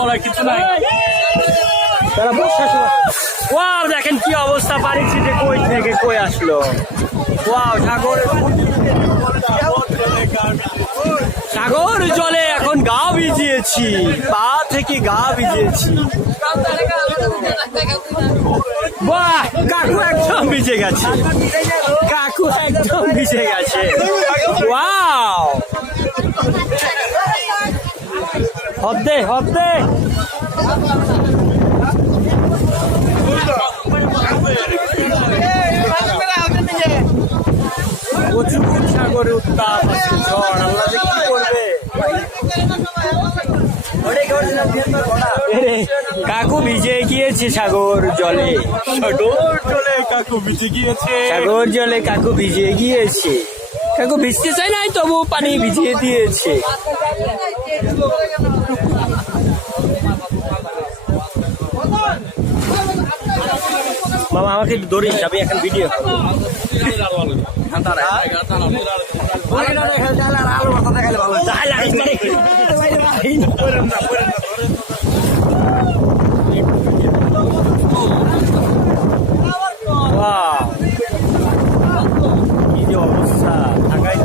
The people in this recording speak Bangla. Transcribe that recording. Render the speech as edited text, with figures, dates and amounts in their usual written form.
বলার কিছু নাই। ওয়াও, দেখেন কি অবস্থা, পানি ছিটে কই থেকে কই আসলো। ওয়াও, সাগর জলে এখন গা ভিজিয়েছি, পা থেকে গা ভিজিয়েছি। বাহ, কাকু একদম ভিজে গেছে, কাকু একদম ভিজে গেছে। ওয়াও, হদ্দে হদ্দে। প্রচুর সাগরে উত্তাপ আছে, ঝড়। আল্লাহ যে কি করবে। কাকু ভিজে গিয়েছে সাগর জলে, সাগর জলে কাকু ভিজে গিয়েছে। সাগর জলে কাকু ভিজে গিয়েছে। কাকু ভিজতে চাই নাই, তবু পানি ভিজিয়ে দিয়েছে। মামা আমাকে একটু ধরিস, আমি এখন ভিডিও কি যে অবস্থা ঢাকায়।